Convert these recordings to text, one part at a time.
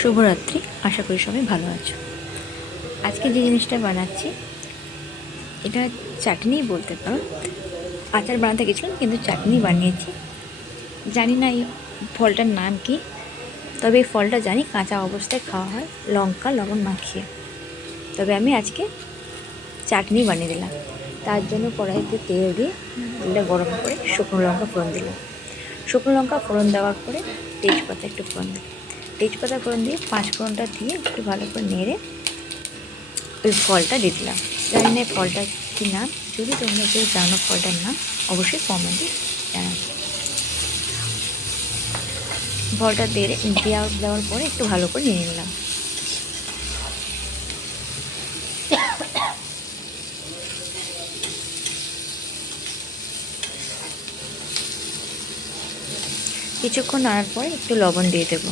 শুভরাত্রি। আশা করি সবাই ভালো আছো। আজকে যে জিনিসটা বানাচ্ছি এটা চাটনি বলতে পারো। আচার বানাতে গেছিলাম কিন্তু চাটনি বানিয়েছি। জানি না এই ফলটার নাম কি, তবে এই ফলটা জানি কাঁচা অবস্থায় খাওয়া হয় লঙ্কা লবণ মাখিয়ে। তবে আমি আজকে চাটনি বানিয়ে দিলাম। তার জন্য কড়াইতে তেল দিয়ে তেলটা গরম করে শুকনো লঙ্কা ফোড়ন দিলাম। শুকনো লঙ্কা ফোড়ন দেওয়ার পরে তেজপাতা একটু ফোড়ন দিলাম। তেজপাতা ফোড়ন দিয়ে পাঁচ ফোড়নটা দিয়ে একটু ভালো করে নেড়ে ওই ফলটা দিয়ে দিলাম। জানি না ফলটা কী নাম, যদি তোমরা কেউ জানো ফলটার নাম অবশ্যই কমেন্টে জানাবে। ফলটা দেওয়ার পরে একটু ভালো করে নিয়ে নিলাম। কিছুক্ষণ নাড়ার পরে একটু লবণ দিয়ে দেবো।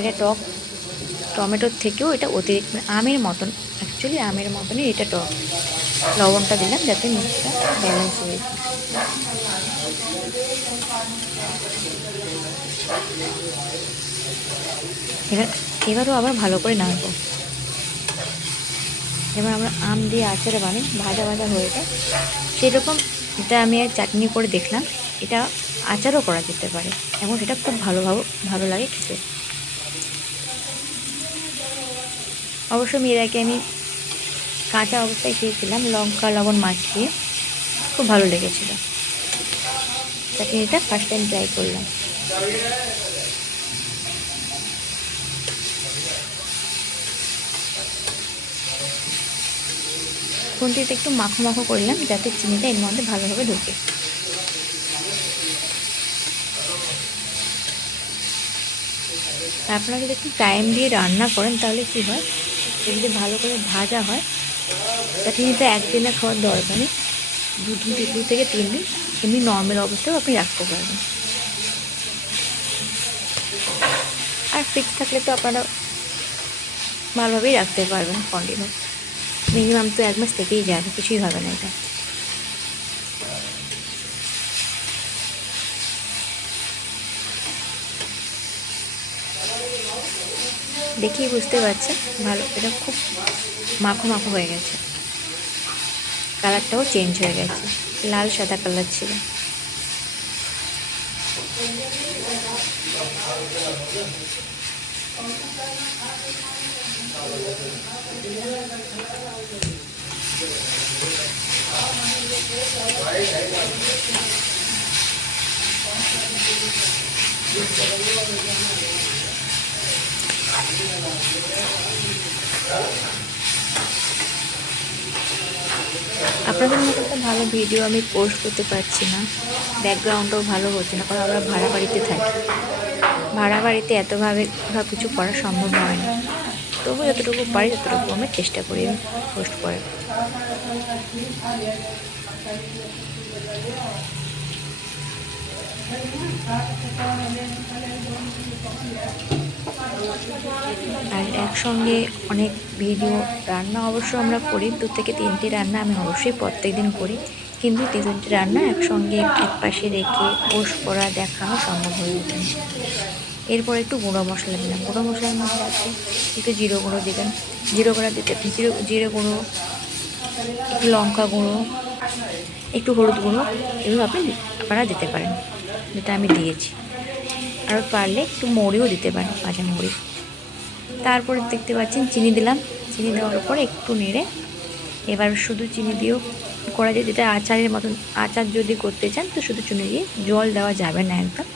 এটা টক টমেটোর থেকেও এটা অতিরিক্ত আমের মতন, অ্যাকচুয়ালি আমের মতনই এটা টক। লবণটা দিলাম যাতে মিষ্টিটা ব্যালেন্স হয়ে যায়। এবারও আবার ভালো করে নাড়বো। এবার আমরা আম দিয়ে আচার বানাই, ভাজা ভাজা হয়ে যায় সেরকম। এটা আমি চাটনি করে দেখলাম, এটা আচারও করা যেতে পারে এবং সেটা খুব ভালো লাগে খেতে। অবশ্য এর আগে আমি কাঁচা অবস্থায় খেয়েছিলাম লঙ্কা লবণ মাখিয়ে, খুব ভালো লেগেছিল। চাটনিটা ফার্স্ট টাইম ট্রাই করলাম। খুন্তিতে একটু মাখো মাখো করলাম যাতে চিনিটা এর মধ্যে ভালোভাবে ঢোকে। আপনারা যদি একটু টাইম দিয়ে রান্না করেন তাহলে কী হয়, যদি ভালো করে ভাজা হয় চাটনিটা একদিনে খাওয়ার দরকার নেই, 2 থেকে 3 দিন এমনি নর্মাল অবস্থায় আপনি রাখতে পারবেন। আর ফ্রিজ থাকলে তো আপনারা ভালোভাবেই রাখতে পারবেন কন্টিনিউ, মিনিমাম তো 1 মাস থেকেই যাবে, কিছুই হবে না এটা। দেখেই বুঝতে পারছেন ভালো, এটা খুব মাখো মাখো হয়ে গেছে, কালারটাও চেঞ্জ হয়ে গেছে, লাল সাদা কালার ছিল। আপনাদের মতো একটা ভালো ভিডিও আমি পোস্ট করতে পারছি না, ব্যাকগ্রাউন্ডটাও ভালো হচ্ছে না, কারণ আমরা ভাড়া বাড়িতে থাকি। ভাড়া বাড়িতে এতভাবে সব কিছু করা সম্ভব হয় না, তবু যতটুকু পারি ততটুকু আমি চেষ্টা করি পোস্ট করার। আর একসঙ্গে অনেক ভিডিও রান্না অবশ্য আমরা করি, 2 থেকে 3টি রান্না আমি অবশ্যই প্রত্যেক দিন করি, কিন্তু 3টি রান্না একসঙ্গে এক পাশে রেখে পোস্ট করা দেখানো সম্ভব হয়ে ওঠে না। এরপর একটু গুঁড়ো মশলা দিলাম। গুঁড়ো মশলার মধ্যে আছে একটু জিরে গুঁড়ো দেবেন, জিরে গুঁড়ো, একটু লঙ্কা গুঁড়ো, একটু হলুদ গুঁড়ো, এগুলো আপনারা দিতে পারেন, যেটা আমি দিয়েছি। আর পারলে একটু মৌরিও দিতে পারেন, কাঁচা মৌরি। তারপরে দেখতে পাচ্ছেন চিনি দিলাম। চিনি দেওয়ার পরে একটু নেড়ে এবার শুধু চিনি দিয়েও করা যায়, যেটা আচারের মতন। আচার যদি করতে চান তো শুধু চিনি দিয়ে, জল দেওয়া যাবে না, একদম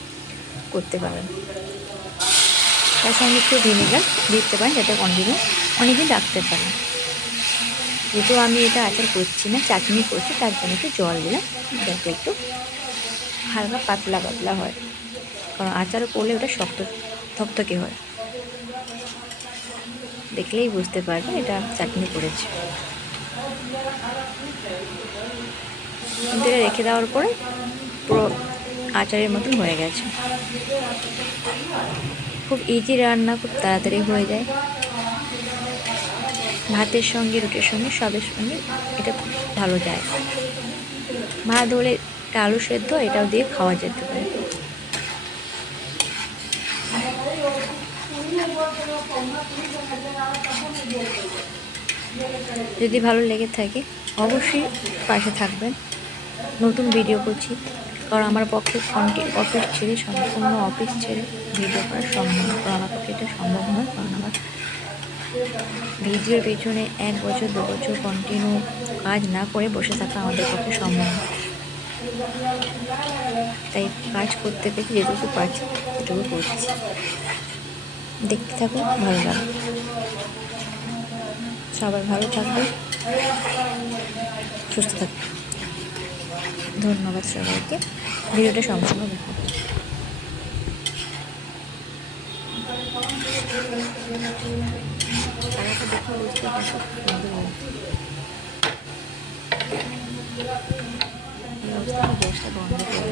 করতে পারেন। তার সঙ্গে একটু ভিনেগার দিতে পারেন যাতে কন্টিনিউ অনেকদিন রাখতে পারেন। যেহেতু আমি এটা আচার করছি না, চাটনি করছি, তার জন্য একটু জল দিলাম যাতে একটু হালকা পাতলা পাতলা হয়, কারণ আচার করলে ওটা শক্ত থকথকে হয়। দেখলেই বুঝতে পারবেন এটা চাটনি করেছি। কিন্তু এটা রেখে দেওয়ার পরে পুরো আচারের মতন হয়ে গেছে। খুব ইজি রান্না, খুব তাড়াতাড়ি হয়ে যায়। ভাতের সঙ্গে, রুটির সঙ্গে, সবের সঙ্গে এটা খুব ভালো যায়। ভাত হলে একটা আলু সেদ্ধ এটাও দিয়ে খাওয়া যেতে পারে। যদি ভালো লেগে থাকে অবশ্যই পাশে থাকবেন। নতুন ভিডিও করছি, কারণ আমার পক্ষে অফিস ছেড়ে, সম্পূর্ণ অফিস ছেড়ে ভিডিও করা সম্ভব নয়, কারণ আমার পক্ষে এটা সম্ভব নয়, কারণ আমার ভিডিওর পেছনে 1 বছর 2 বছর কন্টিনিউ কাজ না করে বসে থাকা আমাদের পক্ষে সম্ভব নয়। তাই কাজ করতে করতে যেটুকু পারছি সেটুকু করছি। দেখতে থাকুন, ভালো লাগবে। সবাই ভালো থাকবে, সুস্থ থাকবে। ধন্যবাদ সবাইকে, ভিডিওটা সম্পূর্ণ দেখুন। তারাটা দেখে বুঝতে পারছো সুন্দর গ্যাসটা বন্ধ করে